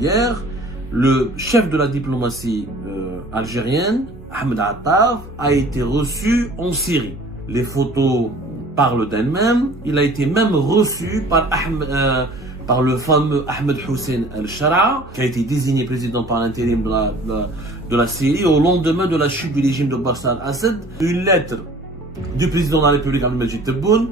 Hier, le chef de la diplomatie algérienne, Ahmed Attaf, a été reçu en Syrie. Les photos parlent d'elles-mêmes. Il a été même reçu par le fameux Ahmed Hussein al-Shara, qui a été désigné président par l'intérim de la Syrie au lendemain de la chute du régime de Bachar al-Assad. Une lettre du président de la République, Abdelmadjid Tebboune,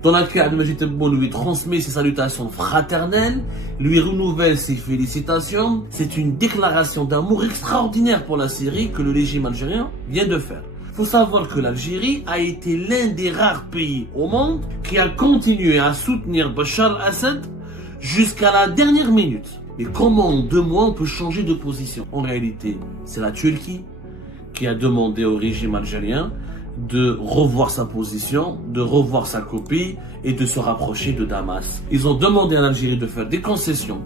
dans laquelle Abdelmadjid Tebboune lui transmet ses salutations fraternelles, lui renouvelle ses félicitations. C'est une déclaration d'amour extraordinaire pour la Syrie que le régime algérien vient de faire. Il faut savoir que l'Algérie a été l'un des rares pays au monde qui a continué à soutenir Bachar al-Assad jusqu'à la dernière minute. Mais comment en 2 mois on peut changer de position? En réalité, c'est la Turquie qui a demandé au régime algérien de revoir sa position, de revoir sa copie et de se rapprocher de Damas. Ils ont demandé à l'Algérie de faire des concessions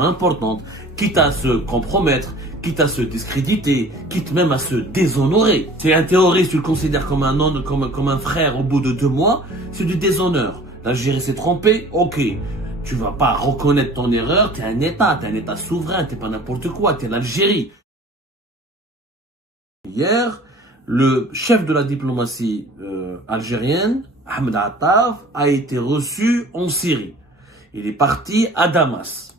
importantes, quitte à se compromettre, quitte à se discréditer, quitte même à se déshonorer. C'est un terroriste, tu le considères comme un frère au bout de 2 mois, c'est du déshonneur. L'Algérie s'est trompée, ok. Tu vas pas reconnaître ton erreur, t'es un État souverain, t'es pas n'importe quoi, t'es l'Algérie. Hier, le chef de la diplomatie algérienne, Ahmed Attaf, a été reçu en Syrie. Il est parti à Damas.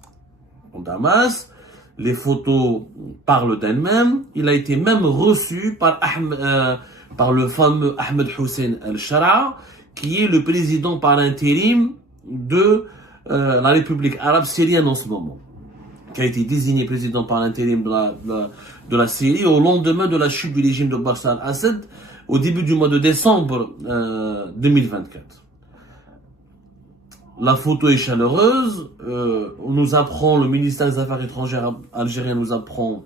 En Damas, les photos parlent d'elles-mêmes. Il a été même reçu par le fameux Ahmed Hussein al-Shara, qui est le président par l'intérim de la République arabe syrienne en ce moment, qui a été désigné président par l'intérim de la Syrie au lendemain de la chute du régime de Bachar al-Assad au début du mois de décembre 2024. La photo est chaleureuse. On nous apprend, le ministère des Affaires étrangères algérien nous apprend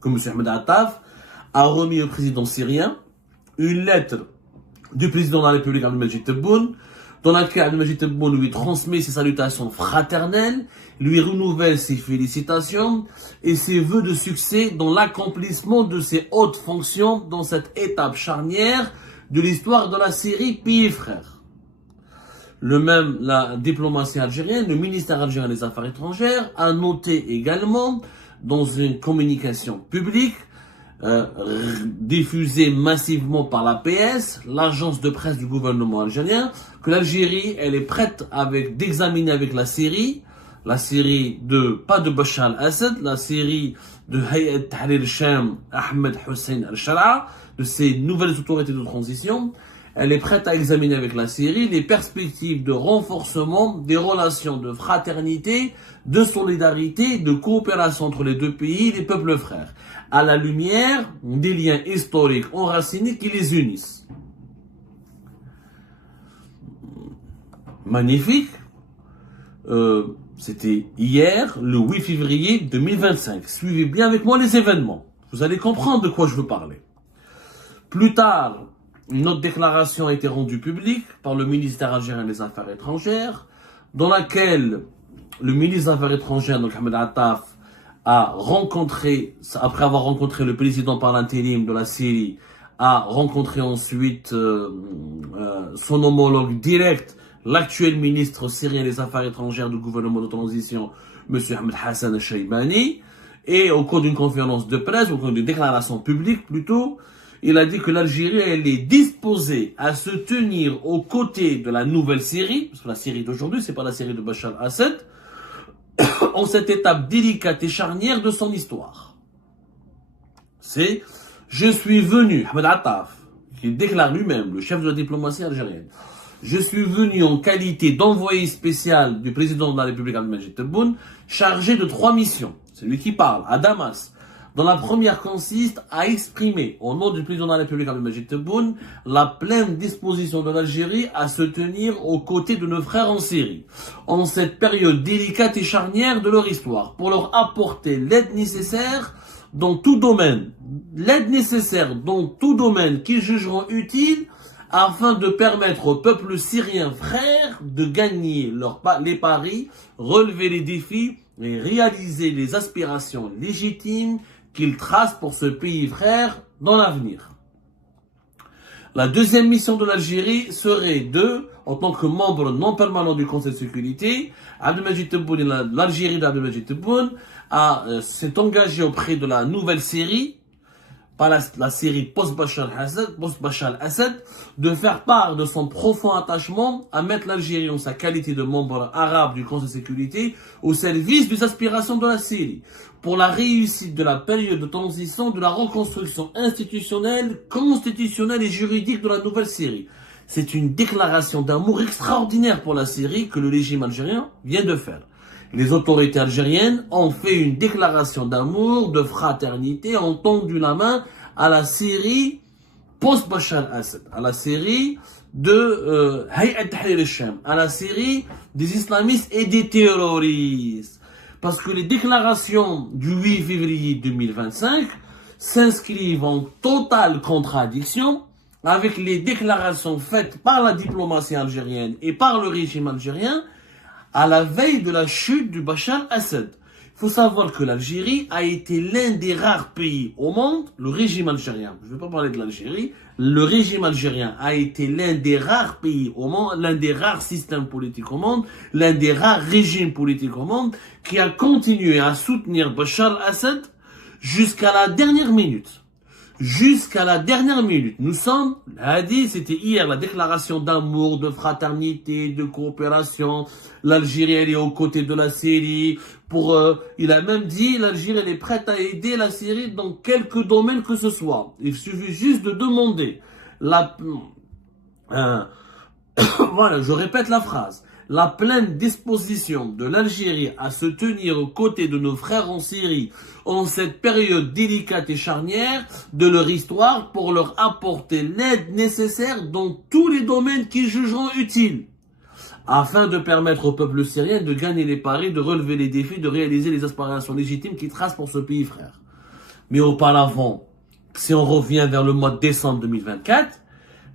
que M. Ahmed Attaf a remis au président syrien une lettre du président de la République, Abdelmadjid Tebboune, dans laquelle Abdelmadjid Tebboune lui transmet ses salutations fraternelles, lui renouvelle ses félicitations et ses vœux de succès dans l'accomplissement de ses hautes fonctions dans cette étape charnière de l'histoire de la Syrie, pays frère. La diplomatie algérienne, le ministère algérien des Affaires étrangères, a noté également dans une communication publique diffusée massivement par l'APS, l'agence de presse du gouvernement algérien, que l'Algérie, elle est prête d'examiner avec la Syrie pas de Bachar al-Assad, la Syrie de Hayat Tahrir al-Sham, Ahmed Hussein al-Shara, de ces nouvelles autorités de transition. Elle est prête à examiner avec la Syrie les perspectives de renforcement des relations de fraternité, de solidarité, de coopération entre les 2 pays, les peuples frères, à la lumière des liens historiques enracinés qui les unissent. Magnifique. C'était hier, le 8 février 2025. Suivez bien avec moi les événements. Vous allez comprendre de quoi je veux parler. Plus tard, une autre déclaration a été rendue publique par le ministère algérien des Affaires étrangères, dans laquelle le ministre des Affaires étrangères, donc Ahmed Attaf, après avoir rencontré le président par l'intérim de la Syrie, a rencontré ensuite son homologue direct, l'actuel ministre syrien des Affaires étrangères du gouvernement de transition, M. Ahmed Hassan al-Shaybani, et au cours d'une conférence de presse, au cours d'une déclaration publique plutôt, il a dit que l'Algérie, elle est disposée à se tenir aux côtés de la nouvelle Syrie, parce que la Syrie d'aujourd'hui, c'est pas la Syrie de Bachar al-Assad, en cette étape délicate et charnière de son histoire. Je suis venu, Ahmed Attaf, qui déclare lui-même, le chef de la diplomatie algérienne, je suis venu en qualité d'envoyé spécial du président de la République, Abdelmadjid Tebboune, chargé de 3 missions. C'est lui qui parle, à Damas. Dont la première consiste à exprimer, au nom du président de la République, Abdelmadjid Tebboune, la pleine disposition de l'Algérie à se tenir aux côtés de nos frères en Syrie, en cette période délicate et charnière de leur histoire, pour leur apporter l'aide nécessaire dans tout domaine qu'ils jugeront utile, afin de permettre au peuple syrien frère de gagner les paris, relever les défis et réaliser les aspirations légitimes qu'il trace pour ce pays frère dans l'avenir. La deuxième mission de l'Algérie serait de, en tant que membre non permanent du Conseil de sécurité, Abdelmadjid Tebboune, l'Algérie d'Abdelmadjid Tebboune, s'est engagé auprès de la nouvelle série, pas la série post-Bachar al-Assad, de faire part de son profond attachement à mettre l'Algérie en sa qualité de membre arabe du Conseil de sécurité au service des aspirations de la Syrie, pour la réussite de la période de transition de la reconstruction institutionnelle, constitutionnelle et juridique de la nouvelle Syrie. C'est une déclaration d'amour extraordinaire pour la Syrie que le régime algérien vient de faire. Les autorités algériennes ont fait une déclaration d'amour, de fraternité, ont tendu la main à la Syrie post-Bachar al-Assad, à la Syrie de Hayat Tahrir al-Sham, à la Syrie des islamistes et des terroristes. Parce que les déclarations du 8 février 2025 s'inscrivent en totale contradiction avec les déclarations faites par la diplomatie algérienne et par le régime algérien à la veille de la chute du Bachar al-Assad. Il faut savoir que l'Algérie a été l'un des rares pays au monde, le régime algérien, je ne vais pas parler de l'Algérie, le régime algérien a été l'un des rares pays au monde, l'un des rares systèmes politiques au monde, l'un des rares régimes politiques au monde, qui a continué à soutenir Bachar al-Assad jusqu'à la dernière minute. Jusqu'à la dernière minute. Nous sommes, c'était hier, la déclaration d'amour, de fraternité, de coopération. L'Algérie, elle est aux côtés de la Syrie. Il a même dit, l'Algérie, elle est prête à aider la Syrie dans quelques domaines que ce soit. Il suffit juste de demander voilà, je répète la phrase. La pleine disposition de l'Algérie à se tenir aux côtés de nos frères en Syrie en cette période délicate et charnière de leur histoire pour leur apporter l'aide nécessaire dans tous les domaines qu'ils jugeront utiles, afin de permettre au peuple syrien de gagner les paris, de relever les défis, de réaliser les aspirations légitimes qu'il trace pour ce pays frère. Mais auparavant, si on revient vers le mois de décembre 2024,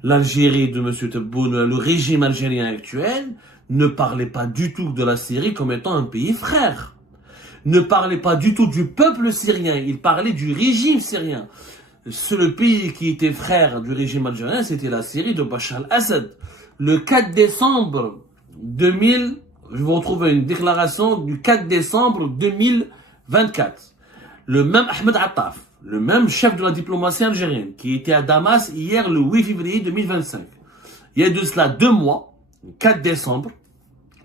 l'Algérie de M. Tebboune, le régime algérien actuel, ne parlait pas du tout de la Syrie comme étant un pays frère. Ne parlait pas du tout du peuple syrien, il parlait du régime syrien. Le pays qui était frère du régime algérien, c'était la Syrie de Bachar al-Assad. Le 4 décembre 2000, je vous retrouve une déclaration du 4 décembre 2024. Le même Ahmed Attaf, le même chef de la diplomatie algérienne, qui était à Damas hier le 8 février 2025. Il y a de cela 2 mois, 4 décembre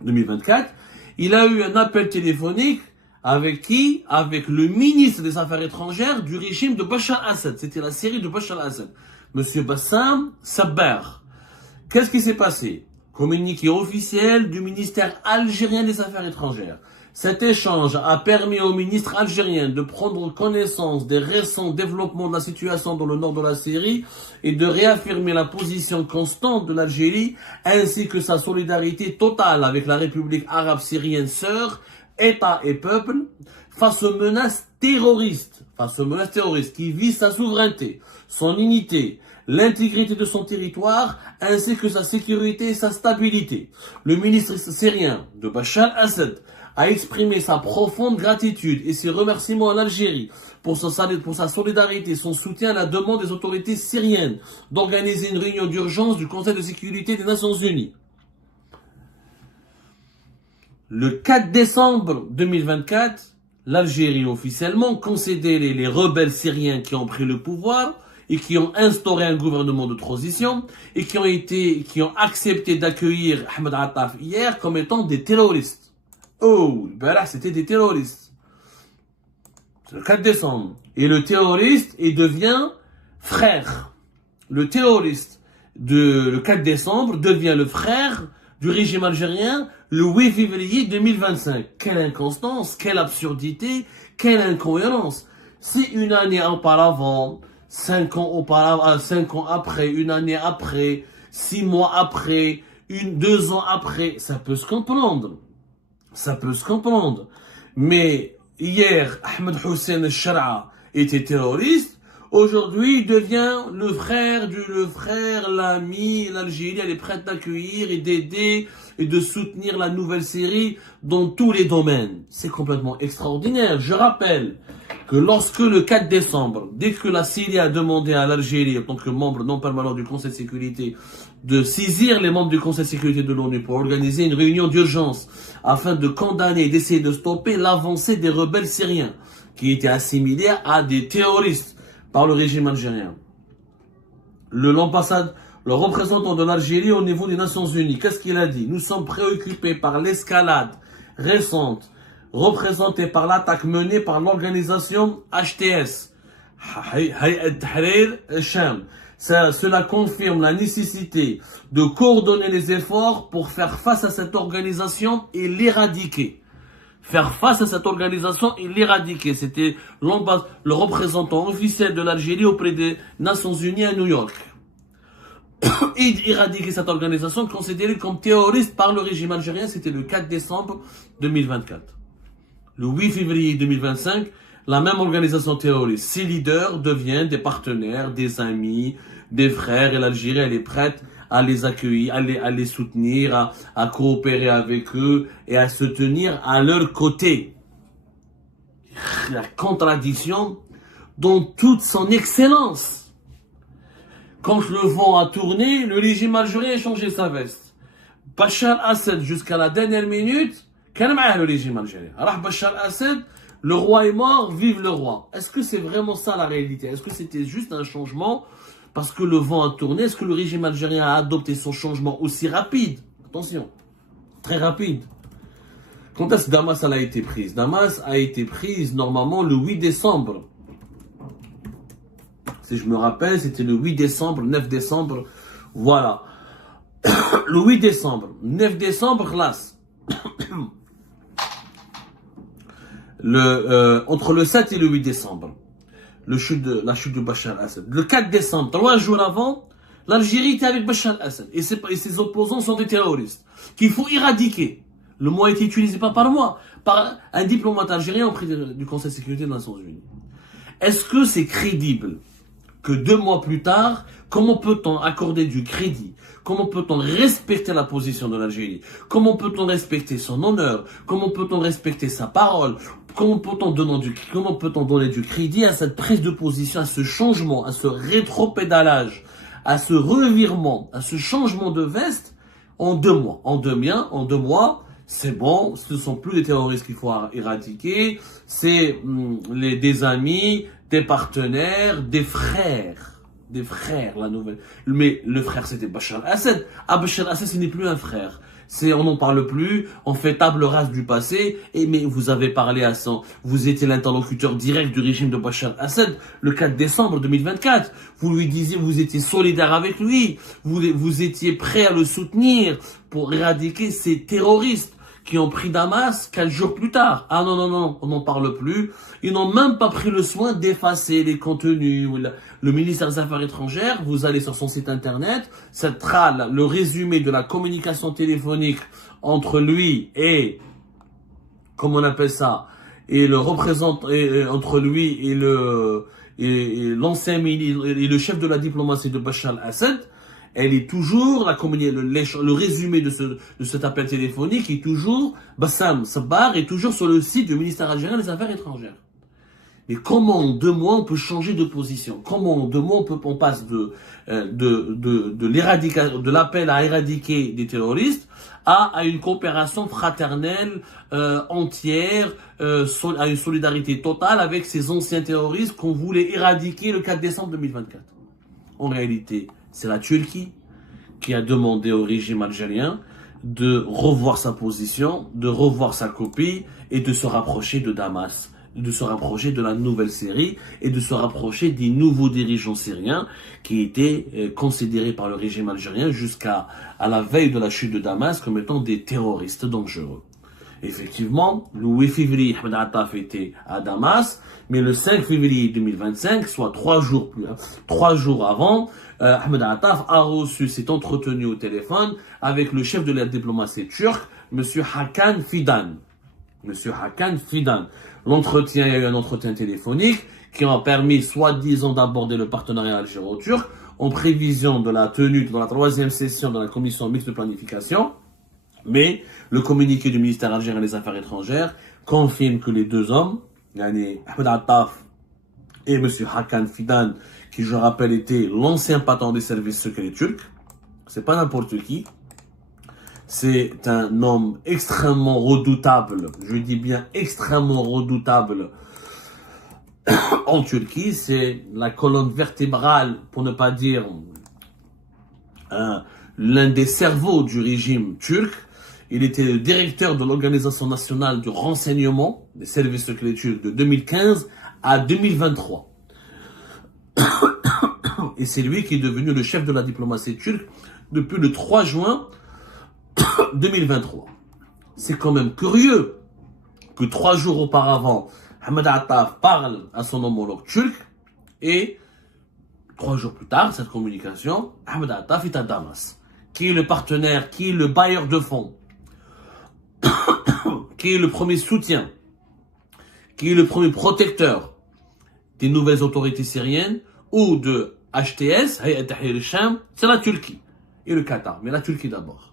2024, il a eu un appel téléphonique avec qui? Avec le ministre des Affaires étrangères du régime de Bachar al-Assad. C'était la Syrie de Bachar al-Assad. Monsieur Bassam Sabbar. Qu'est-ce qui s'est passé? Communiqué officiel du ministère algérien des Affaires étrangères. Cet échange a permis au ministre algérien de prendre connaissance des récents développements de la situation dans le nord de la Syrie et de réaffirmer la position constante de l'Algérie ainsi que sa solidarité totale avec la République arabe syrienne sœur, État et peuple, face aux menaces terroristes qui visent sa souveraineté, son unité, l'intégrité de son territoire ainsi que sa sécurité et sa stabilité. Le ministre syrien de Bachar al-Assad a exprimé sa profonde gratitude et ses remerciements à l'Algérie pour sa solidarité et son soutien à la demande des autorités syriennes d'organiser une réunion d'urgence du Conseil de sécurité des Nations Unies. Le 4 décembre 2024, l'Algérie officiellement concédait les rebelles syriens qui ont pris le pouvoir et qui ont instauré un gouvernement de transition et qui ont accepté d'accueillir Ahmed Attaf hier comme étant des terroristes. Oh, ben c'était des terroristes. C'est le 4 décembre. Et le terroriste, il devient frère. Le terroriste le 4 décembre devient le frère du régime algérien le 8 février 2025. Quelle inconstance, quelle absurdité, quelle incohérence. Si une année auparavant, 5 ans après, une année après, 6 mois après, 2 ans après, ça peut se comprendre. Ça peut se comprendre. Mais hier, Ahmed Hussein al-Shar'a était terroriste. Aujourd'hui, il devient le frère, l'ami. L'Algérie, elle est prête d'accueillir et d'aider et de soutenir la nouvelle Syrie dans tous les domaines. C'est complètement extraordinaire. Je rappelle que lorsque le 4 décembre, dès que la Syrie a demandé à l'Algérie, en tant que membre non permanent du Conseil de sécurité, de saisir les membres du Conseil de sécurité de l'ONU pour organiser une réunion d'urgence afin de condamner et d'essayer de stopper l'avancée des rebelles syriens qui étaient assimilés à des terroristes par le régime algérien. Le représentant de l'Algérie au niveau des Nations Unies, qu'est-ce qu'il a dit? Nous sommes préoccupés par l'escalade récente représentée par l'attaque menée par l'organisation HTS, Hayat Tahrir al-Sham. Cela confirme la nécessité de coordonner les efforts pour faire face à cette organisation et l'éradiquer. Faire face à cette organisation et l'éradiquer. C'était le représentant officiel de l'Algérie auprès des Nations Unies à New York. Et éradiquer cette organisation considérée comme terroriste par le régime algérien, c'était le 4 décembre 2024. Le 8 février 2025, la même organisation terroriste, ses leaders deviennent des partenaires, des amis, des frères, et l'Algérie, elle est prête à les accueillir, à les soutenir, à coopérer avec eux et à se tenir à leur côté. La contradiction dans toute son excellence. Quand le vent a tourné, le régime algérien a changé sa veste. Bachar Assad, jusqu'à la dernière minute, quel est le régime algérien? Alors Bachar Assad, le roi est mort, vive le roi. Est-ce que c'est vraiment ça la réalité? Est-ce que c'était juste un changement parce que le vent a tourné? Est-ce que le régime algérien a adopté son changement aussi rapide? Attention, très rapide. Quand est-ce que Damas a été prise? Damas a été prise normalement le 8 décembre. Si je me rappelle, c'était le 8 décembre, 9 décembre, voilà. Le 8 décembre, 9 décembre, classe. Entre le 7 et le 8 décembre, la chute de Bachar Assad. Le 4 décembre, 3 jours avant, l'Algérie était avec Bachar Assad. Et ses opposants sont des terroristes qu'il faut éradiquer. Le mot a été utilisé pas par moi, par un diplomate algérien auprès du Conseil de sécurité des Nations Unies. Est-ce que c'est crédible que 2 mois plus tard, comment peut-on accorder du crédit? Comment peut-on respecter la position de l'Algérie? Comment peut-on respecter son honneur? Comment peut-on respecter sa parole? Comment peut-on donner du crédit à cette prise de position, à ce changement, à ce rétropédalage, à ce revirement, à ce changement de veste en 2 mois? En 2 mois, c'est bon, ce ne sont plus des terroristes qu'il faut éradiquer, c'est des amis, des partenaires, des frères, la nouvelle. Mais le frère, c'était Bachar Assad. Ah, Bachar Assad, ce n'est plus un frère. On n'en parle plus, on fait table rase du passé, mais vous avez parlé à ça. Vous étiez l'interlocuteur direct du régime de Bachar Assad le 4 décembre 2024. Vous lui disiez, vous étiez solidaire avec lui, vous étiez prêt à le soutenir pour éradiquer ces terroristes qui ont pris Damas 4 jours plus tard. Ah non, on n'en parle plus. Ils n'ont même pas pris le soin d'effacer les contenus. Le ministère des Affaires étrangères, vous allez sur son site internet, ça trale le résumé de la communication téléphonique entre lui et, comment on appelle ça, et le représentant, entre lui et l'ancien ministre, et le chef de la diplomatie de Bachar Assad. Elle est toujours, le résumé de cet appel téléphonique est toujours, Bassam Sabbar est toujours sur le site du ministère algérien des Affaires étrangères. Mais comment en 2 mois on peut changer de position? Comment en 2 mois on passe de l'appel à éradiquer des terroristes à une coopération fraternelle entière, à une solidarité totale avec ces anciens terroristes qu'on voulait éradiquer le 4 décembre 2024? En réalité, c'est la Turquie qui a demandé au régime algérien de revoir sa position, de revoir sa copie et de se rapprocher de Damas, de se rapprocher de la nouvelle Syrie et de se rapprocher des nouveaux dirigeants syriens qui étaient considérés par le régime algérien jusqu'à la veille de la chute de Damas comme étant des terroristes dangereux. Effectivement, le 8 février, Ahmed Attaf était à Damas, mais le 5 février 2025, soit 3 jours avant, Ahmed Attaf a s'est entretenu au téléphone avec le chef de la diplomatie turque, M. Hakan Fidan. L'entretien, il y a eu un entretien téléphonique qui a permis, soi-disant, d'aborder le partenariat algéro-turc en prévision de la tenue de la 3e session de la commission mixte de planification. Mais le communiqué du ministère algérien des Affaires étrangères confirme que les 2 hommes Yani, Ahmed Attaf et M. Hakan Fidan, qui, je rappelle, était l'ancien patron des services secrets turcs. C'est pas n'importe qui. C'est un homme extrêmement redoutable, je dis bien extrêmement redoutable en Turquie. C'est la colonne vertébrale, pour ne pas dire l'un des cerveaux du régime turc. Il était le directeur de l'Organisation nationale du renseignement des services secrets turcs de 2015 à 2023. Et c'est lui qui est devenu le chef de la diplomatie turque depuis le 3 juin 2023. C'est quand même curieux que 3 jours auparavant, Ahmed Attaf parle à son homologue turc et 3 jours plus tard, cette communication, Ahmed Attaf est à Damas, qui est le partenaire, qui est le bailleur de fonds, qui est le premier soutien, qui est le premier protecteur des nouvelles autorités syriennes ou de HTS, Hayat Tahrir al-Sham, c'est la Turquie et le Qatar, mais la Turquie d'abord.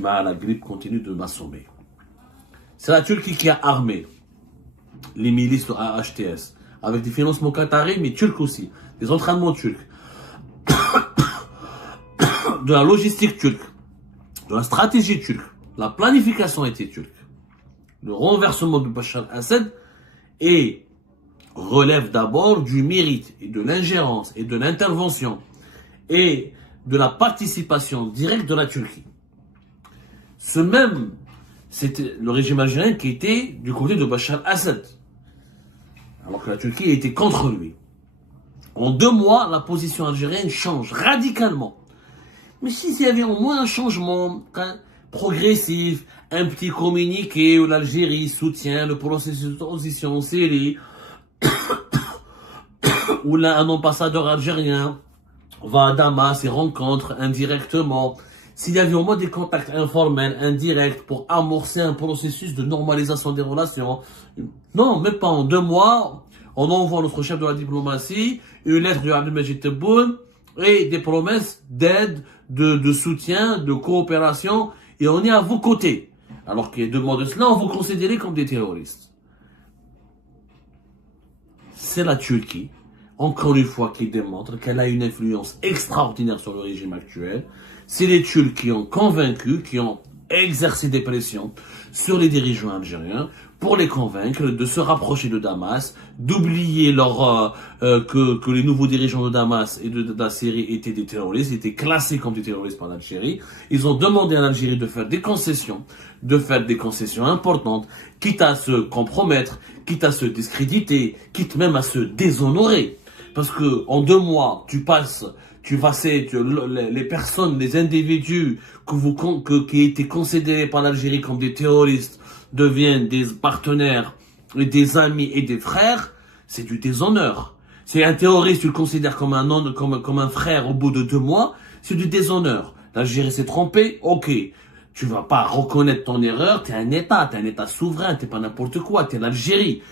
La grippe continue de m'assommer. C'est la Turquie qui a armé les milices de HTS avec des financements qataris, mais turcs aussi, des entraînements turcs, de la logistique turque, de la stratégie turque, la planification était turque. Le renversement de Bachar al-Assad et relève d'abord du mérite et de l'ingérence et de l'intervention et de la participation directe de la Turquie. C'était le régime algérien qui était du côté de Bachar al-Assad, alors que la Turquie était contre lui. En 2 mois, la position algérienne change radicalement. Mais s'il y avait au moins un changement progressif, un petit communiqué où l'Algérie soutient le processus de transition en Syrie, où là, un ambassadeur algérien va à Damas et rencontre indirectement, s'il y avait au moins des contacts informels, indirects, pour amorcer un processus de normalisation des relations. Non, même pas en 2 mois, on envoie notre chef de la diplomatie une lettre de Abdelmajid Tebboune et des promesses d'aide, de soutien, de coopération, et on est à vos côtés. Alors qu'il y a 2 mois de cela, on vous considérait comme des terroristes. C'est la Turquie, encore une fois, qui démontre qu'elle a une influence extraordinaire sur le régime actuel. C'est les Turcs qui ont convaincu, qui ont exercé des pressions sur les dirigeants algériens pour les convaincre de se rapprocher de Damas, d'oublier que les nouveaux dirigeants de Damas et de la Syrie étaient des terroristes, étaient classés comme des terroristes par l'Algérie. Ils ont demandé à l'Algérie de faire des concessions importantes, quitte à se compromettre, quitte à se discréditer, quitte même à se déshonorer. Parce que en 2 mois, les personnes, les individus qui étaient considérés par l'Algérie comme des terroristes deviennent des partenaires, et des amis et des frères, c'est du déshonneur. Si un terroriste, tu le considères comme un frère au bout de 2 mois, c'est du déshonneur. L'Algérie s'est trompée, ok. Tu vas pas reconnaître ton erreur, t'es un État souverain, t'es pas n'importe quoi, t'es l'Algérie.